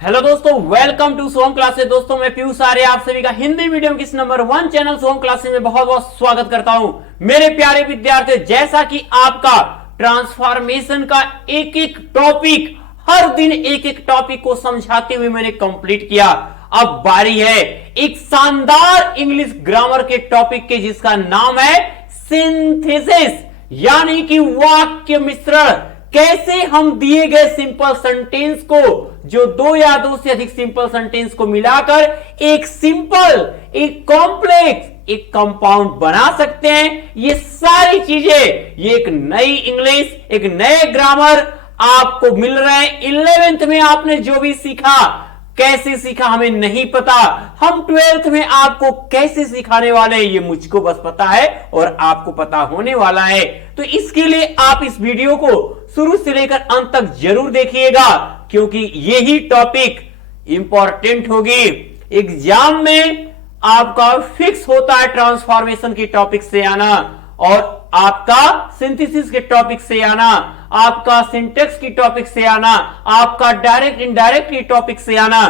Hello दोस्तों, welcome to Som classes. दोस्तों मैं पीयूष आर्य आप सभी का हिंदी मीडियम की नंबर 1 चैनल सोम क्लासेस में बहुत बहुत स्वागत करता हूं। मेरे प्यारे विद्यार्थी, जैसा कि आपका ट्रांसफॉर्मेशन का एक एक टॉपिक हर दिन एक एक टॉपिक को समझाते हुए मैंने कंप्लीट किया। अब बारी है एक शानदार इंग्लिश ग्रामर के टॉपिक के, जिसका नाम है सिंथेसिस, यानी कि वाक्य मिश्रण। कैसे हम दिए गए सिंपल सेंटेंस को, जो दो या दो से अधिक सिंपल सेंटेंस को मिलाकर एक सिंपल, एक कॉम्प्लेक्स, एक कंपाउंड बना सकते हैं। ये सारी चीजें, ये एक नई इंग्लिश, एक नए ग्रामर आपको मिल रहे हैं। 11th में आपने जो भी सीखा, कैसे सीखा हमें नहीं पता, हम 12th में आपको कैसे सिखाने वाले हैं ये मुझको बस पता है और आपको पता होने वाला है। तो इसके लिए आप इस वीडियो को शुरू से लेकर अंत तक जरूर देखिएगा, क्योंकि यही टॉपिक इंपॉर्टेंट होगी। एग्जाम में आपका फिक्स होता है ट्रांसफॉर्मेशन के टॉपिक से आना, और आपका सिंथेसिस के टॉपिक से आना, आपका सिंटेक्स की टॉपिक से आना, आपका डायरेक्ट इनडायरेक्ट की टॉपिक से आना।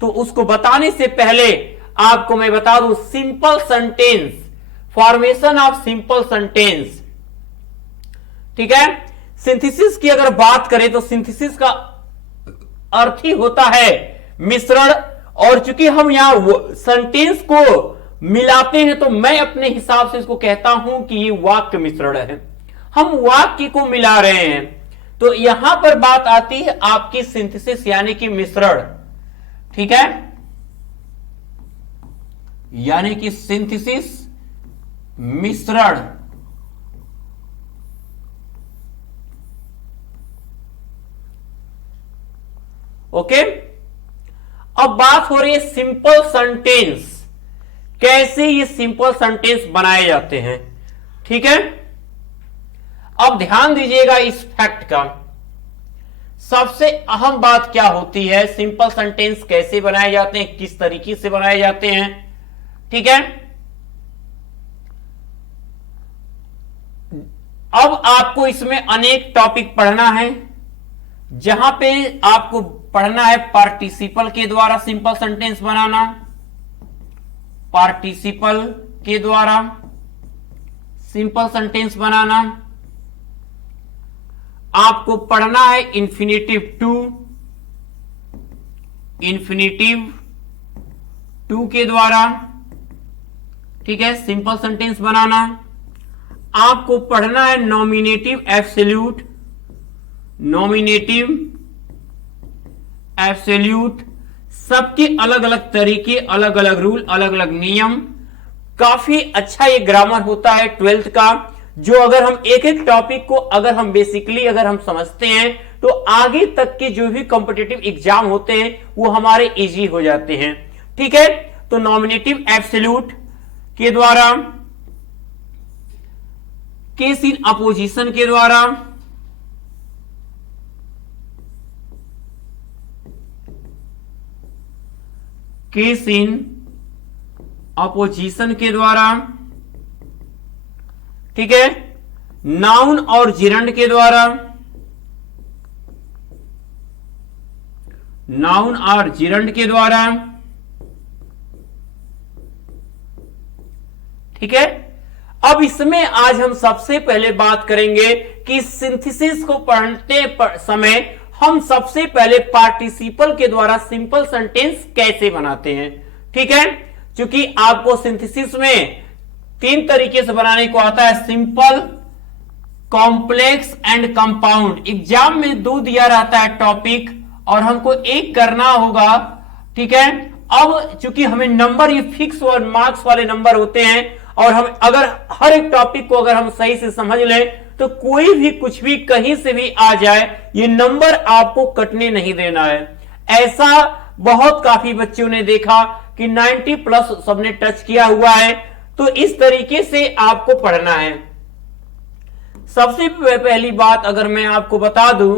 तो उसको बताने से पहले आपको मैं बता दूं simple sentence, formation of simple sentence. ठीक है, सिंथेसिस की अगर बात करें तो सिंथेसिस का अर्थ ही होता है मिश्रण। और चूंकि हम यहां सेंटेंस को मिलाते हैं, तो मैं अपने हिसाब से इसको कहता हूं कि ये वाक्य मिश्रण है। हम वाक्य को मिला रहे हैं, तो यहां पर बात आती है आपकी सिंथेसिस यानी कि मिश्रण। ठीक है, यानी कि सिंथेसिस मिश्रण। ओके, अब बात हो रही है सिंपल सेंटेंस, कैसे ये सिंपल सेंटेंस बनाए जाते हैं। ठीक है, अब ध्यान दीजिएगा इस फैक्ट का। सबसे अहम बात क्या होती है, सिंपल सेंटेंस कैसे बनाए जाते हैं, किस तरीके से बनाए जाते हैं। ठीक है, अब आपको इसमें अनेक टॉपिक पढ़ना है, जहां पे आपको पढ़ना है पार्टिसिपल के द्वारा सिंपल सेंटेंस बनाना, पार्टिसिपल के द्वारा सिंपल सेंटेंस बनाना। आपको पढ़ना है इंफिनिटिव टू, इंफिनिटिव टू के द्वारा, ठीक है, सिंपल सेंटेंस बनाना। आपको पढ़ना है नॉमिनेटिव एब्सोल्यूट, नॉमिनेटिव एब्सोल्यूट। सबके अलग अलग तरीके, अलग अलग रूल, अलग अलग नियम। काफी अच्छा ये ग्रामर होता है 12th का, जो अगर हम एक एक टॉपिक को अगर हम बेसिकली अगर हम समझते हैं, तो आगे तक के जो भी कॉम्पिटिटिव एग्जाम होते हैं वो हमारे इजी हो जाते हैं। ठीक है, तो नॉमिनेटिव एब्सोल्यूट के द्वारा, केस इन अपोजिशन के द्वारा, केस इन अपोजिशन के द्वारा, ठीक है, नाउन और जिरंड के द्वारा, नाउन और जिरंड के द्वारा। ठीक है, अब इसमें आज हम सबसे पहले बात करेंगे कि सिंथेसिस को पढ़ते समय हम सबसे पहले पार्टिसिपल के द्वारा सिंपल सेंटेंस कैसे बनाते हैं। ठीक है, क्योंकि आपको सिंथेसिस में 3 तरीके से बनाने को आता है, simple, complex and compound. Exam में 2 दिया रहता है टॉपिक और हमको एक करना होगा। ठीक है, अब चूंकि हमें नंबर ये फिक्स और मार्क्स वाले नंबर होते हैं, और हम अगर हर एक टॉपिक को अगर हम सही से समझ लें, तो कोई भी कुछ भी कहीं से भी आ जाए, ये नंबर आपको कटने नहीं देना है। ऐसा बहुत काफी बच्चों ने देखा कि 90 प्लस सबने टच किया हुआ है। तो इस तरीके से आपको पढ़ना है। सबसे पहली बात अगर मैं आपको बता दूं,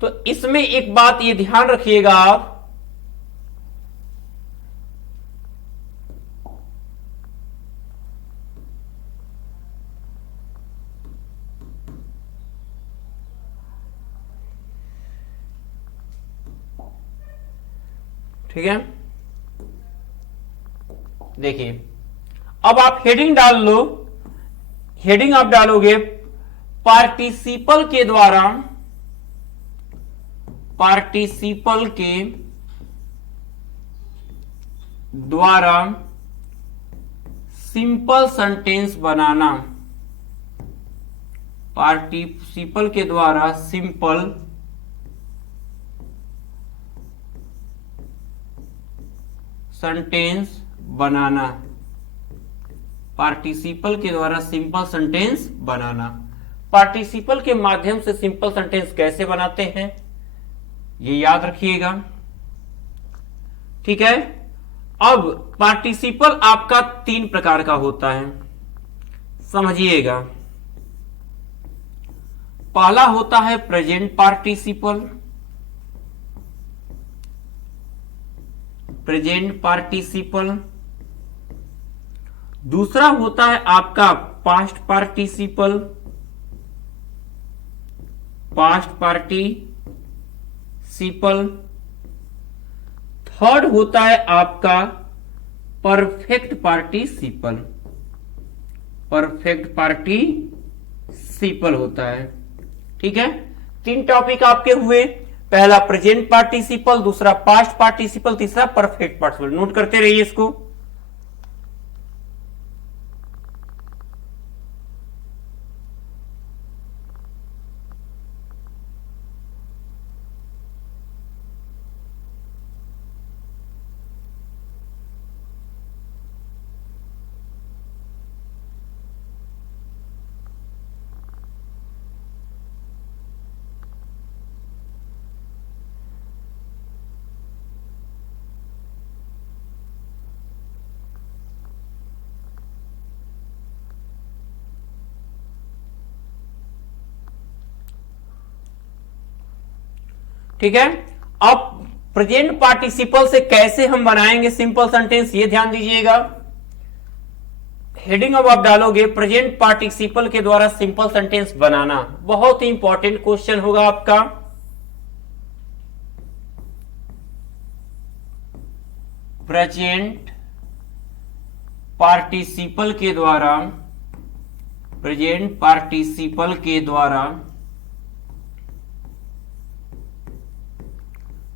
तो इसमें एक बात ये ध्यान रखिएगा आप, ठीक है, देखिए अब आप हेडिंग डाल लो। हेडिंग आप डालोगे पार्टिसिपल के द्वारा, पार्टिसिपल के द्वारा सिंपल सेंटेंस बनाना, पार्टिसिपल के द्वारा सिंपल सेंटेंस बनाना, पार्टिसिपल के द्वारा सिंपल सेंटेंस बनाना। पार्टिसिपल के माध्यम से सिंपल सेंटेंस कैसे बनाते हैं ये याद रखिएगा, ठीक है। अब पार्टिसिपल आपका 3 प्रकार का होता है, समझिएगा। पहला होता है प्रेजेंट पार्टिसिपल, प्रेजेंट पार्टिसिपल। दूसरा होता है आपका past participle, past participle. Third होता है आपका परफेक्ट पार्टिसिपल, परफेक्ट पार्टिसिपल होता है, ठीक है। 3 टॉपिक आपके हुए, पहला प्रेजेंट पार्टिसिपल, दूसरा पास्ट पार्टिसिपल, तीसरा परफेक्ट पार्टिसिपल। नोट करते रहिए इसको। ठीक है, अब प्रेजेंट पार्टिसिपल से कैसे हम बनाएंगे सिंपल सेंटेंस ये ध्यान दीजिएगा। हेडिंग अब आप डालोगे प्रेजेंट पार्टिसिपल के द्वारा सिंपल सेंटेंस बनाना। बहुत ही इंपॉर्टेंट क्वेश्चन होगा आपका। प्रेजेंट पार्टिसिपल के द्वारा, प्रेजेंट पार्टिसिपल के द्वारा,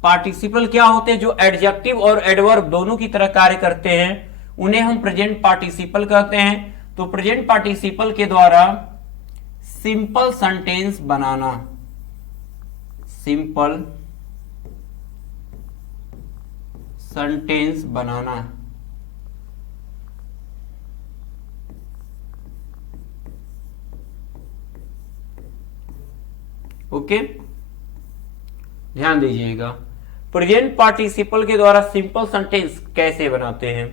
पार्टिसिपल क्या होते हैं? जो एडजेक्टिव और एडवर्ब दोनों की तरह कार्य करते हैं उन्हें हम प्रेजेंट पार्टिसिपल कहते हैं। तो प्रेजेंट पार्टिसिपल के द्वारा सिंपल सेंटेंस बनाना, सिंपल सेंटेंस बनाना। ओके, ध्यान दीजिएगा प्रेजेंट पार्टिसिपल के द्वारा सिंपल सेंटेंस कैसे बनाते हैं।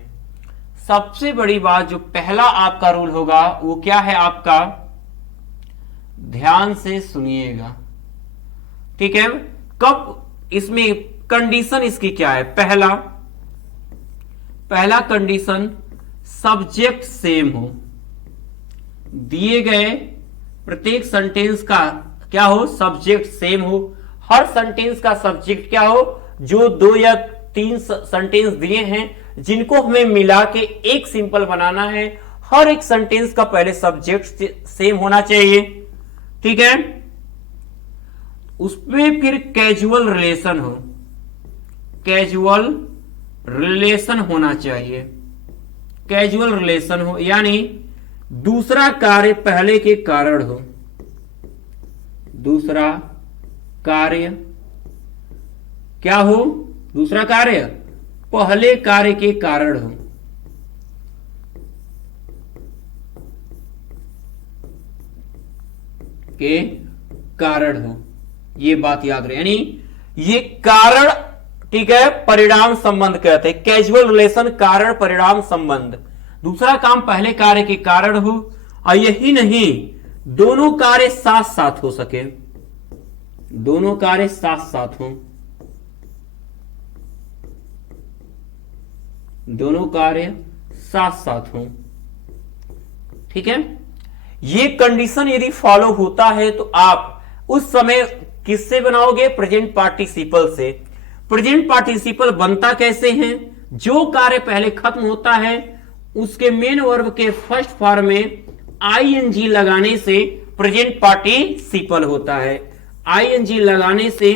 सबसे बड़ी बात जो पहला आपका रूल होगा वो क्या है आपका, ध्यान से सुनिएगा, ठीक है। कब इसमें कंडीशन इसकी क्या है? पहला कंडीशन सब्जेक्ट सेम हो, दिए गए प्रत्येक सेंटेंस का क्या हो, सब्जेक्ट सेम हो। हर सेंटेंस का सब्जेक्ट क्या हो, जो 2 या 3 सेंटेंस दिए हैं जिनको हमें मिला के एक सिंपल बनाना है, हर एक सेंटेंस का पहले सब्जेक्ट सेम होना चाहिए, ठीक है। उसमें फिर कैजुअल रिलेशन हो, कैजुअल रिलेशन होना चाहिए, कैजुअल रिलेशन हो, यानी दूसरा कार्य पहले के कारण हो, दूसरा कार्य क्या हो, दूसरा कार्य पहले कार्य के कारण हो, के कारण हो। ये बात याद रहे, यानी ये कारण, ठीक है, परिणाम संबंध कहते हैं। कैजुअल रिलेशन, कारण परिणाम संबंध। दूसरा काम पहले कार्य के कारण हो, और यही नहीं दोनों कार्य साथ साथ हो सके, दोनों कार्य साथ साथ हो, दोनों कार्य साथ साथ हो, ठीक है। ये कंडीशन यदि फॉलो होता है तो आप उस समय किससे बनाओगे, प्रेजेंट पार्टिसिपल से। प्रेजेंट पार्टिसिपल बनता कैसे है? जो कार्य पहले खत्म होता है उसके मेन वर्ब के फर्स्ट फॉर्म में आईएनजी लगाने से प्रेजेंट पार्टिसिपल होता है। आईएनजी लगाने से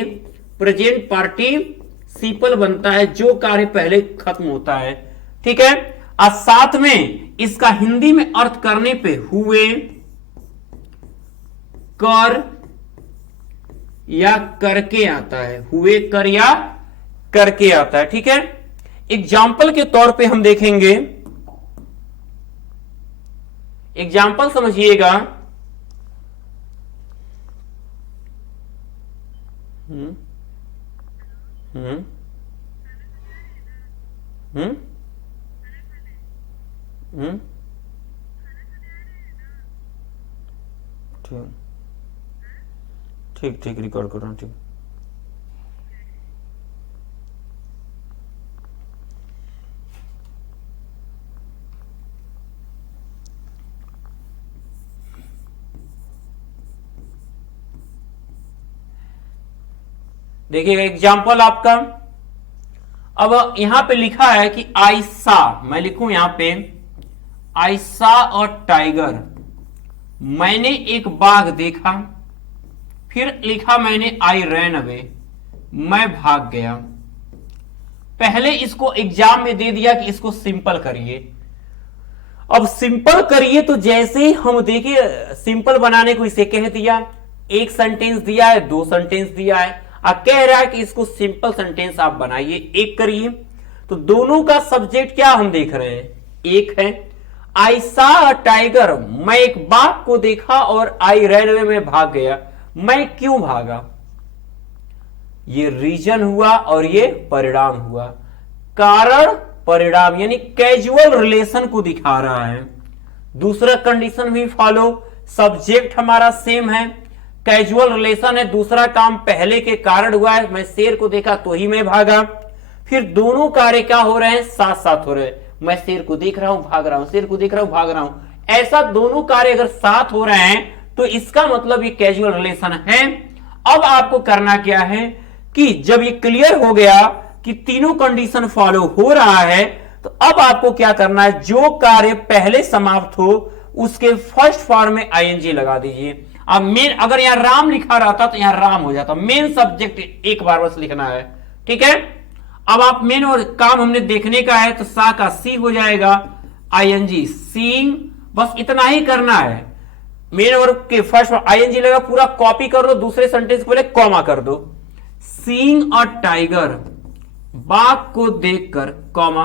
प्रेजेंट पार्टिसिपल बनता है जो कार्य पहले खत्म होता है। ठीक है। और साथ में इसका हिंदी में अर्थ करने पे हुए, कर या करके आता है। हुए, कर या करके आता है। ठीक है। एग्जाम्पल के तौर पे हम देखेंगे, एग्जाम्पल समझिएगा। हम्म हम्म हम्म हम्म ठीक ठीक ठीक, रिकॉर्ड कर रहा हूं। ठीक, देखिएगा एग्जाम्पल आपका। अब यहां पे लिखा है कि आई सा, मैं लिखूं यहां पे आई सा अ टाइगर, मैंने एक बाघ देखा। फिर लिखा मैंने आई रैन अवे, मैं भाग गया। पहले इसको एग्जाम में दे दिया कि इसको सिंपल करिए। अब सिंपल करिए तो जैसे ही हम देखिए सिंपल बनाने को इसे कह दिया, एक सेंटेंस दिया है, दो सेंटेंस दिया है, अब कह रहा है कि इसको सिंपल सेंटेंस आप बनाइए, एक करिए। तो दोनों का सब्जेक्ट क्या हम देख रहे हैं? एक है आई सा अ टाइगर, मैं एक बाघ को देखा, और आई रैन अवे, में भाग गया। मैं क्यों भागा? ये रीजन हुआ और ये परिणाम हुआ। कारण परिणाम यानी कैजुअल रिलेशन को दिखा रहा है। दूसरा कंडीशन भी फॉलो, सब्जेक्ट हमारा सेम है, कैजुअल रिलेशन है, दूसरा काम पहले के कारण हुआ है, मैं शेर को देखा तो ही मैं भागा। फिर दोनों कार्य क्या हो रहे हैं? साथ साथ हो रहे हैं। मैं शेर को देख रहा हूं, भाग रहा हूं, शेर को देख रहा हूं, भाग रहा हूं। ऐसा दोनों कार्य अगर साथ हो रहे हैं तो इसका मतलब ये कैजुअल रिलेशन है। अब आपको करना क्या है कि जब ये क्लियर हो गया कि तीनों कंडीशन फॉलो हो रहा है, तो अब आपको क्या करना है? जो कार्य पहले समाप्त हो उसके फर्स्ट फॉर्म में आईएनजी लगा दीजिए। अब मेन, अगर यहां राम लिखा रहता तो यहां राम हो जाता। मेन सब्जेक्ट एक बार बस लिखना है। ठीक है। अब आप मेन और काम हमने देखने का है तो सा का सी हो जाएगा, आईएनजी सीइंग, बस इतना ही करना है। मेन और के फर्स्ट आईएनजी लगा, पूरा कॉपी कर लो, दूसरे सेंटेंस पहले कॉमा कर दो। सीइंग अ टाइगर, बाघ को देखकर, कॉमा,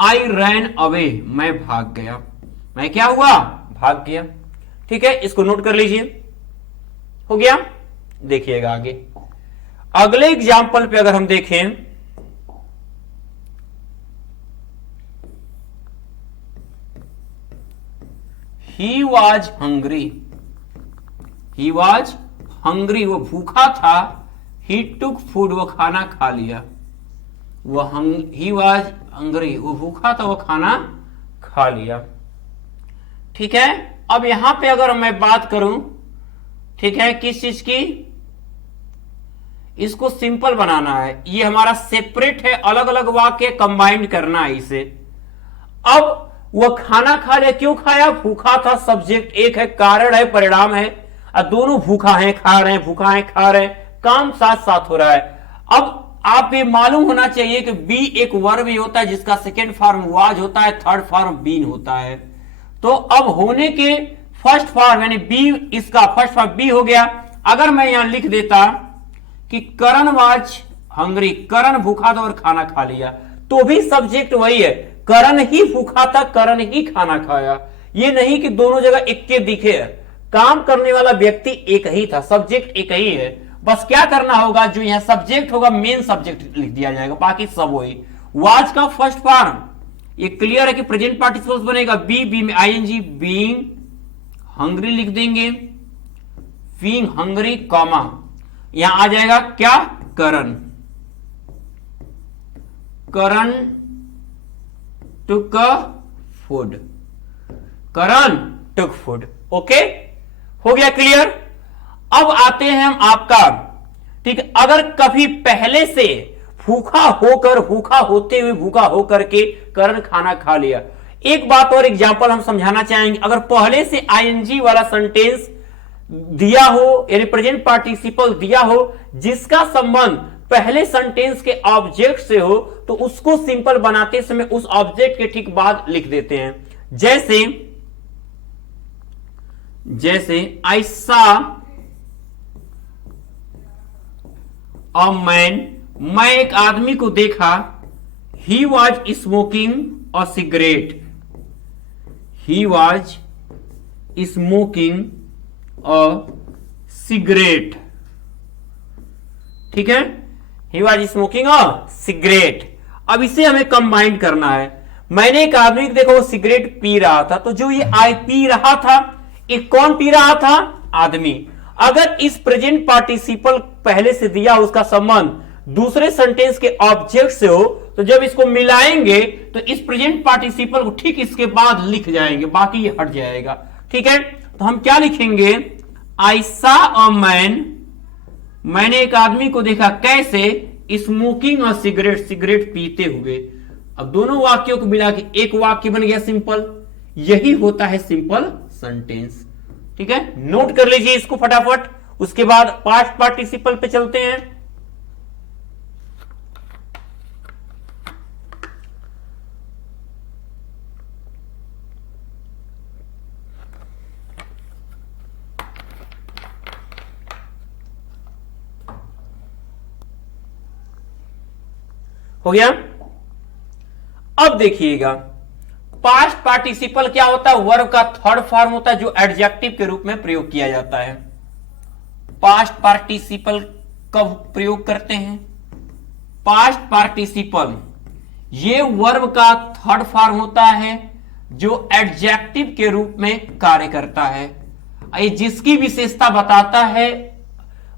आई रैन अवे, मैं भाग गया। मैं क्या हुआ? भाग गया। ठीक है, इसको नोट कर लीजिए। हो गया। देखिएगा आगे अगले एग्जाम्पल पे अगर हम देखें, he was hungry, he was hungry, वो भूखा था। ही टुक फूड, वो खाना खा लिया। ही वॉज हंग्री, वो भूखा था, वो खाना खा लिया। ठीक है। अब यहां पे अगर मैं बात करूं, ठीक है, किस चीज की, इसको सिंपल बनाना है। ये हमारा सेपरेट है, अलग अलग वाक्य कंबाइंड करना है इसे। अब वह खाना खा लिया, क्यों खाया? भूखा था, सब्जेक्ट एक है, कारण है, परिणाम है, और दोनों भूखा है, खा रहे हैं, भूखा है, खा रहे हैं, काम साथ साथ हो रहा है। अब आप ये मालूम होना चाहिए कि बी एक वर्ब ही होता है जिसका सेकेंड फॉर्म वाज होता है, थर्ड फॉर्म बीन होता है। तो अब होने के फर्स्ट फॉर्म यानी बी, इसका फर्स्ट फॉर्म बी हो गया। अगर मैं यहां लिख देता कि करण वाज हंग्री, करण भूखा था और खाना खा लिया, तो भी सब्जेक्ट वही है, करण ही भूखा था, करण ही खाना खाया। ये नहीं कि दोनों जगह एक के दिखे, काम करने वाला व्यक्ति एक ही था, सब्जेक्ट एक ही है। बस क्या करना होगा, जो यहां सब्जेक्ट होगा मेन सब्जेक्ट लिख दिया जाएगा, बाकी सब वही। वाज का फर्स्ट फॉर्म ये क्लियर है कि प्रेजेंट पार्टिसिपल बनेगा, बी, बी में आईएनजी, बीइंग हंग्री लिख देंगे, बीइंग हंग्री, कॉमा, यहां आ जाएगा क्या? करण, करण टुक फूड, करण टुक फूड। ओके, हो गया क्लियर। अब आते हैं हम आपका ठीक है। अगर कभी पहले से भूखा होते हुए भूखा होकर के करण खाना खा लिया। एक बात और एग्जांपल हम समझाना चाहेंगे, अगर पहले से आईएनजी वाला सेंटेंस दिया हो यानी प्रेजेंट पार्टिसिपल दिया हो जिसका संबंध पहले सेंटेंस के ऑब्जेक्ट से हो, तो उसको सिंपल बनाते समय उस ऑब्जेक्ट के ठीक बाद लिख देते हैं। जैसे आई सा अ मैन, मैं एक आदमी को देखा, he was smoking a cigarette, he was smoking a cigarette, ठीक है, he was smoking a cigarette. अब इसे हमें कंबाइन करना है। मैंने एक आदमी को देखा वो सिगरेट पी रहा था, तो जो ये आई पी रहा था, एक कौन पी रहा था? आदमी। अगर इस प्रेजेंट पार्टिसिपल पहले से दिया उसका संबंध दूसरे सेंटेंस के ऑब्जेक्ट से हो, तो जब इसको मिलाएंगे तो इस प्रेजेंट पार्टिसिपल को ठीक इसके बाद लिख जाएंगे, बाकी ये हट जाएगा, ठीक है। तो हम क्या लिखेंगे? आई सा अ मैन, मैंने एक आदमी को देखा, कैसे? स्मोकिंग अ सिगरेट, सिगरेट पीते हुए। अब दोनों वाक्यों को मिला के एक वाक्य बन गया सिंपल। यही होता है सिंपल सेंटेंस, ठीक है। नोट कर लीजिए इसको फटाफट, उसके बाद पास्ट पार्टिसिपल पे चलते हैं। हो गया। अब देखिएगा पास्ट पार्टिसिपल क्या होता है? वर्ब का थर्ड फॉर्म होता है जो एडजेक्टिव के रूप में प्रयोग किया जाता है। पास्ट पार्टिसिपल कब प्रयोग करते हैं? पास्ट पार्टिसिपल ये वर्ब का थर्ड फॉर्म होता है जो एडजेक्टिव के रूप में कार्य करता है। ये जिसकी विशेषता बताता है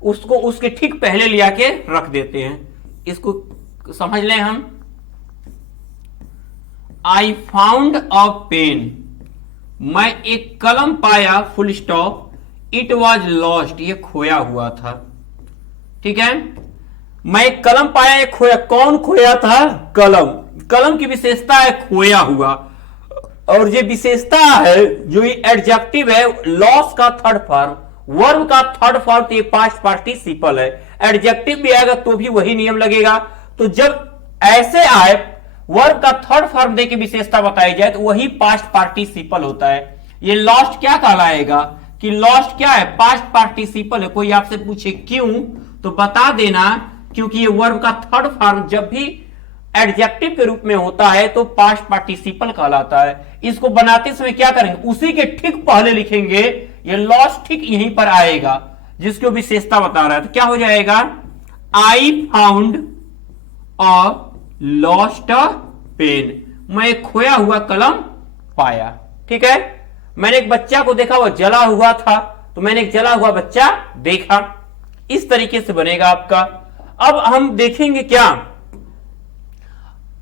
उसको उसके ठीक पहले लिया के रख देते हैं। इसको समझ लें हम। आई फाउंड अ पेन, मैं एक कलम पाया, full stop, it was lost, ये खोया हुआ था, ठीक है। मैं एक कलम पाया, ये खोया, कौन खोया था? कलम। कलम की विशेषता है खोया हुआ, और ये विशेषता है जो ये एडजेक्टिव है लॉस का थर्ड फॉर्म, वर्ब का थर्ड फॉर्म, तो ये पास्ट पार्टिसिपल है। एडजेक्टिव भी आएगा तो भी वही नियम लगेगा। तो जब ऐसे आए वर्ब का थर्ड फॉर्म देके विशेषता बताई जाए तो वही पास्ट पार्टिसिपल होता है। ये लॉस्ट क्या कहलाएगा? कि लॉस्ट क्या है? पास्ट पार्टिसिपल है। कोई आपसे पूछे क्यों, तो बता देना क्योंकि ये वर्ब का थर्ड फॉर्म जब भी एडजेक्टिव के रूप में होता है तो पास्ट पार्टिसिपल कहलाता है। इसको बनाते समय क्या करेंगे? उसी के ठीक पहले लिखेंगे, ये लॉस्ट ठीक यहीं पर आएगा जिसको विशेषता बता रहा है। तो क्या हो जाएगा? I found a lost pen, मैं खोया हुआ कलम पाया, ठीक है। मैंने एक बच्चा को देखा, वो जला हुआ था, तो मैंने एक जला हुआ बच्चा देखा। इस तरीके से बनेगा आपका। अब हम देखेंगे क्या,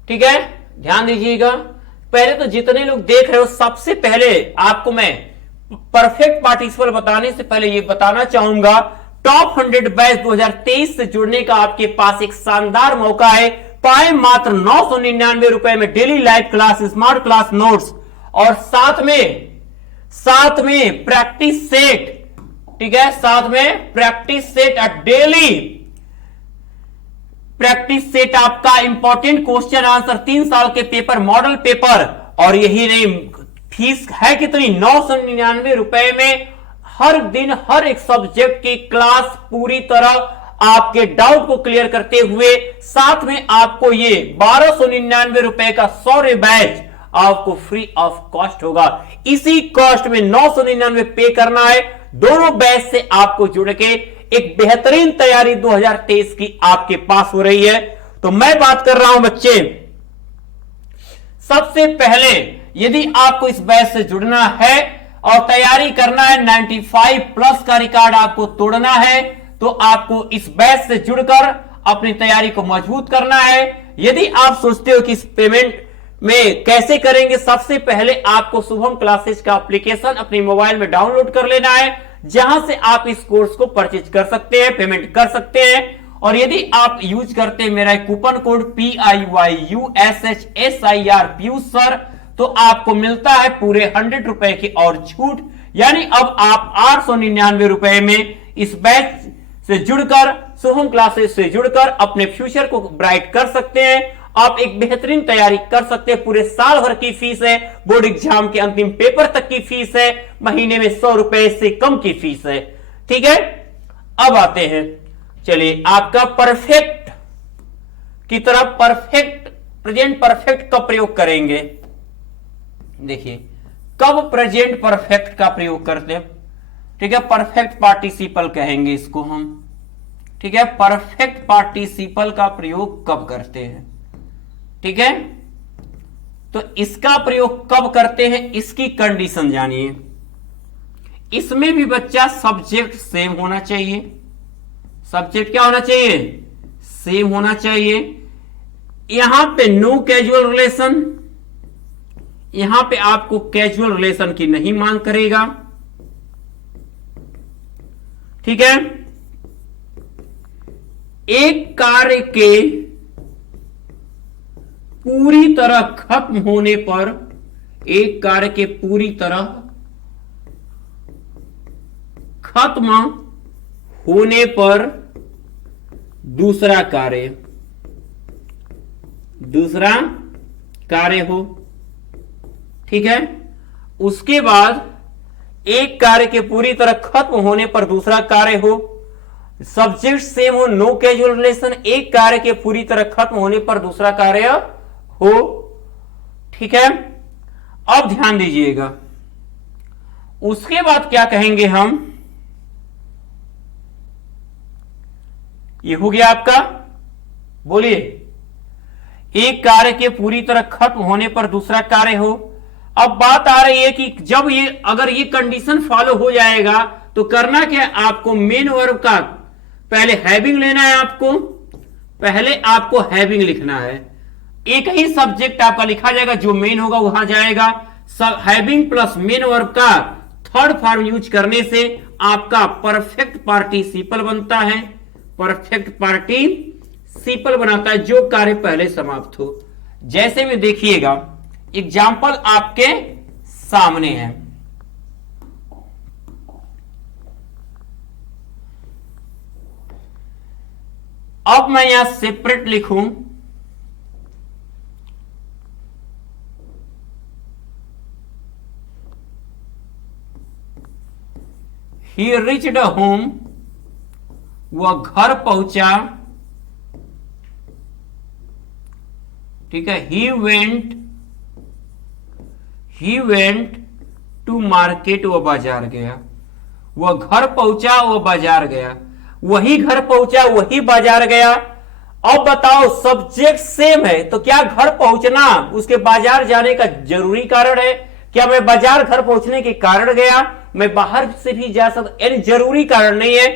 ठीक है, ध्यान दीजिएगा। पहले तो जितने लोग देख रहे हो सबसे पहले आपको मैं परफेक्ट पार्टिसिपल बताने से पहले यह बताना चाहूंगा, टॉप 100 बैच 2023 से जुड़ने का आपके पास एक शानदार मौका है। पाए मात्र 999 रुपए में daily live class, smart class notes और साथ में प्रैक्टिस सेट, ठीक है, साथ में practice set, daily practice set, आपका इंपॉर्टेंट क्वेश्चन आंसर, 3 साल के पेपर, मॉडल पेपर। और यही नहीं, फीस है कितनी? 999 रुपए में हर दिन हर एक सब्जेक्ट की क्लास पूरी तरह आपके डाउट को क्लियर करते हुए, साथ में आपको ये 1299 रुपए का 100 बैच आपको फ्री ऑफ कॉस्ट होगा। इसी कॉस्ट में 999 पे करना है। दोनों बैच से आपको जुड़ के एक बेहतरीन तैयारी 2023 की आपके पास हो रही है। तो मैं बात कर रहा हूं बच्चे, सबसे पहले यदि आपको इस बैच से जुड़ना है और तैयारी करना है, 95 प्लस का रिकॉर्ड आपको तोड़ना है, तो आपको इस बैच से जुड़कर अपनी तैयारी को मजबूत करना है। यदि आप सोचते हो कि इस पेमेंट में कैसे करेंगे, सबसे पहले आपको शुभम क्लासेस का एप्लीकेशन अपने मोबाइल में डाउनलोड कर लेना है। जहां से आप इस कोर्स को परचेज कर सकते हैं, पेमेंट कर सकते हैं। और यदि आप यूज करते हैं मेरा coupon code PIYUSHSIR Piyush sir, तो आपको मिलता है पूरे 100 रुपए की और छूट। यानी अब आप 899 रुपए में इस बैच से जुड़कर, शुभम क्लासेस से जुड़कर अपने फ्यूचर को ब्राइट कर सकते हैं। आप एक बेहतरीन तैयारी कर सकते हैं। पूरे साल भर की फीस है, बोर्ड एग्जाम के अंतिम पेपर तक की फीस है, महीने में 100 रुपए से कम की फीस है। ठीक है, अब आते हैं, चलिए आपका परफेक्ट की तरफ। परफेक्ट, प्रेजेंट परफेक्ट का प्रयोग करेंगे। देखिए कब प्रेजेंट परफेक्ट का प्रयोग करते हैं। ठीक है, परफेक्ट पार्टिसिपल कहेंगे इसको हम। ठीक है, परफेक्ट पार्टिसिपल का प्रयोग कब करते हैं। ठीक है, तो इसका प्रयोग कब करते हैं, इसकी कंडीशन जानिए। इसमें भी बच्चा सब्जेक्ट सेम होना चाहिए। सब्जेक्ट क्या होना चाहिए, सेम होना चाहिए। यहां पे नो कैजुअल रिलेशन, यहां पे आपको कैजुअल रिलेशन की नहीं मांग करेगा। ठीक है, एक कार्य के पूरी तरह खत्म होने पर, एक कार्य के पूरी तरह खत्म होने पर दूसरा कार्य हो। ठीक है, उसके बाद एक कार्य के पूरी तरह खत्म होने पर दूसरा कार्य हो, सब्जेक्ट सेम हो, नो कैजुअल रिलेशन, एक कार्य के पूरी तरह खत्म होने पर दूसरा कार्य हो। ठीक है, अब ध्यान दीजिएगा, उसके बाद क्या कहेंगे हम, ये हो गया आपका, बोलिए, एक कार्य के पूरी तरह खत्म होने पर दूसरा कार्य हो। अब बात आ रही है कि जब ये, अगर ये कंडीशन फॉलो हो जाएगा तो करना क्या है, आपको मेन वर्ब का पहले हैविंग लेना है। पहले आपको हैविंग लिखना है। एक ही सब्जेक्ट आपका लिखा जाएगा, जो मेन होगा वहां जाएगा। सब हैविंग प्लस मेन वर्ब का थर्ड फॉर्म यूज करने से आपका परफेक्ट पार्टिसिपल बनता है। परफेक्ट पार्टिसिपल बनाता है जो कार्य पहले समाप्त हो। जैसे में देखिएगा, एग्जाम्पल आपके सामने है। अब मैं यहां सेपरेट लिखूं, ही रीच्ड होम, वह घर पहुंचा। ठीक है, ही वेंट टू मार्केट, वह बाजार गया। वह घर पहुंचा, वह बाजार गया। वही घर पहुंचा, वही बाजार गया। अब बताओ, सब्जेक्ट सेम है तो क्या घर पहुंचना उसके बाजार जाने का जरूरी कारण है? क्या मैं बाजार घर पहुंचने के कारण गया? मैं बाहर से भी जा सकता, यानी जरूरी कारण नहीं है,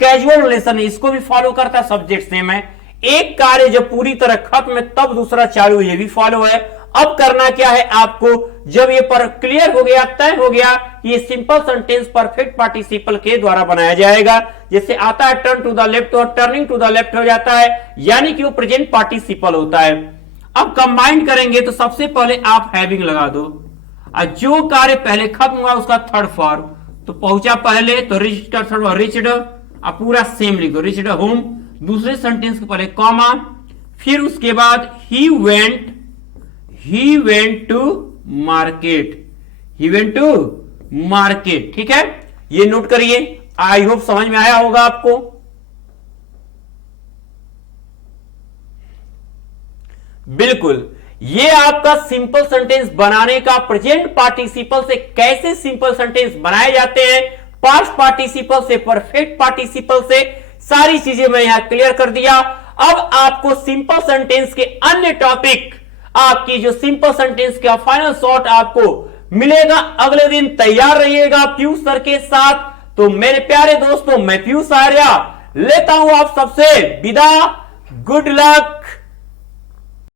कैजुअल रिलेशन है, इसको भी फॉलो करता है, सब्जेक्ट सेम है। एक कार्य जब पूरी तरह खत्म है तब दूसरा चालू, ये भी फॉलो है। अब करना क्या है आपको, जब ये पर क्लियर हो गया, तय हो गया, ये सिंपल सेंटेंस परफेक्ट पार्टिसिपल के द्वारा बनाया जाएगा। जैसे आता है टर्न टू द लेफ्ट और टर्निंग टू द लेफ्ट हो जाता है, यानी कि वो प्रेजेंट पार्टिसिपल होता है। अब कंबाइन करेंगे तो सबसे पहले आप हैविंग लगा दो, और जो कार्य पहले खत्म हुआ उसका थर्ड फॉर्म, तो पहुंचा पहले तो रिच्ड का थर्ड, रिच्ड, अब पूरा सेम लिखो, रिच्ड होम, दूसरे सेंटेंस के पहले कॉमा, फिर उसके बाद ही वेंट टू मार्केट। ठीक है, ये नोट करिए, आई होप समझ में आया होगा आपको। बिल्कुल, ये आपका सिंपल सेंटेंस बनाने का, प्रेजेंट पार्टिसिपल से कैसे सिंपल सेंटेंस बनाए जाते हैं, पास्ट पार्टिसिपल से, परफेक्ट पार्टिसिपल से, सारी चीजें मैं यहां क्लियर कर दिया। अब आपको सिंपल सेंटेंस के अन्य टॉपिक, आपकी जो सिंपल सेंटेंस का फाइनल शॉट आपको मिलेगा अगले दिन। तैयार रहिएगा पीयूष सर के साथ। तो मेरे प्यारे दोस्तों, मैं पीयूष आर्या लेता हूं आप सबसे विदा। Good luck.